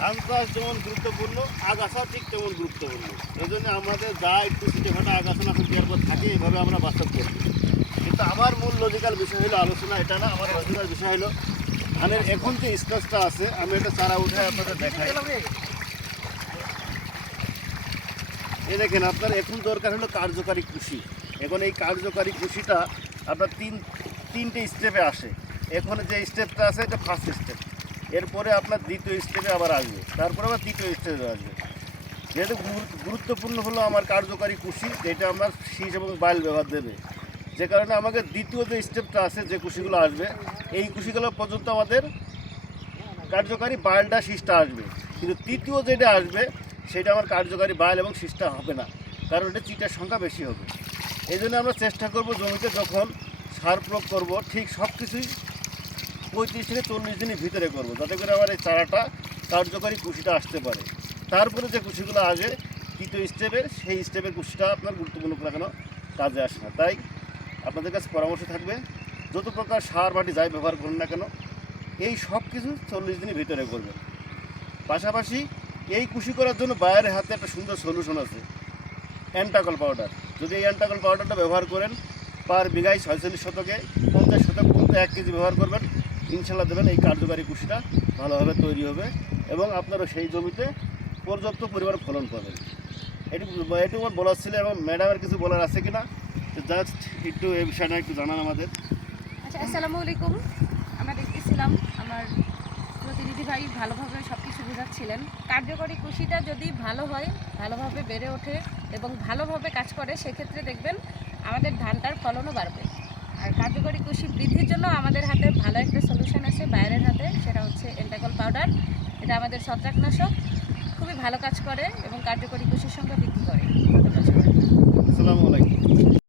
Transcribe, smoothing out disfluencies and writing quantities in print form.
ধান চাষ যেমন গুরুত্বপূর্ণ, আগাছা ঠিক তেমন গুরুত্বপূর্ণ। এই জন্য আমাদের যা একটু ছিটে ফাটা আগাছা না দেওয়ার পর থাকে, এইভাবে আমরা বাস্তব করি। কিন্তু আমার মূল লজিক্যাল বিষয় হলো আলোচনা এটা না, আমার আলোচনার বিষয় হলো ধানের এখন যে স্টেজটা আছে, আমি একটা চারা উঠে আপনাদের দেখাই। এই দেখেন, আপনার এখন দরকার হলো কার্যকারী কৃষি। এখন এই কার্যকারী কৃষিটা আপনার তিনটে স্টেপে আসে। এখন যে স্টেপটা আছে এটা ফার্স্ট স্টেপ, এরপরে আপনার দ্বিতীয় স্টেপে আবার আসবে, তারপরে আবার তৃতীয় স্টেপে আসবে। যেহেতু গুরুত্বপূর্ণ হলো আমার কার্যকারী কৃষি, যেটা আমার শীষ এবং বাইল ব্যবহার দেবে, যে কারণে আমাকে দ্বিতীয় যে স্টেপটা আছে, যে কুশিগুলো আসবে, এই কুশিগুলো পর্যন্ত আমাদের কার্যকারী বাইলটা শীষটা আসবে। কিন্তু তৃতীয় যেটা আসবে সেটা আমার কার্যকারী বাইল এবং শীষটা হবে না, কারণ এটা চিটার সংখ্যা বেশি হবে। এই জন্য আমরা চেষ্টা করব জমিতে যখন সার প্রয়োগ করব, ঠিক সব কিছুই 35 থেকে 40 দিনের ভিতরে করব, যাতে করে আমার এই চারাটা কার্যকারী কুশিটা আসতে পারে। তারপরে যে কুশিগুলো আসে তৃতীয় স্টেপের, সেই স্টেপের কুশিটা আপনার গুরুত্বপূর্ণ করে কেন কাজে আসে না। তাই আপনাদের কাছে পরামর্শ থাকবে, যত প্রকার সার মাটি যাই ব্যবহার করুন না কেন, এই সব কিছু 40 দিনের ভিতরে করবেন। পাশাপাশি এই কুশি করার জন্য বাইরের হাতে একটা সুন্দর সলিউশন আছে, অ্যান্টাকল পাউডার। যদি এই অ্যান্টাকল পাউডারটা ব্যবহার করেন, পার বিঘায় 46 শতকে 50 শতক পর্যন্ত 1 কেজি ব্যবহার করবেন, ইনশাল্লাহ দেবেন এই কার্যকারী কুশিটা ভালোভাবে তৈরি হবে এবং আপনারা সেই জমিতে পর্যাপ্ত পরিমাণ ফলন পাবেন। এটুকু আমার বলার ছিল। এবং ম্যাডামের কিছু বলার আছে কিনা, জাস্ট একটু এই বিষয়টা একটু জানান আমাদের। আচ্ছা, আসসালামু আলাইকুম। আমরা দেখতেছিলাম আমার প্রতিনিধি ভাই ভালোভাবে সব কিছু বোঝাচ্ছিলেন। কার্যকরী কৃষিটা যদি ভালো হয়, ভালোভাবে বেড়ে ওঠে এবং ভালোভাবে কাজ করে, সেক্ষেত্রে দেখবেন আমাদের ধানটার ফলনও বাড়বে। আর কার্যকরী কৃষি বৃদ্ধির জন্য আমাদের হাতে ভালো একটা সলিউশন আছে বাইরের হাতে, সেটা হচ্ছে এন্টাকল পাউডার। এটা আমাদের ছত্রাকনাশক, খুবই ভালো কাজ করে এবং কার্যকরী কৃষির সংখ্যা বৃদ্ধি করে।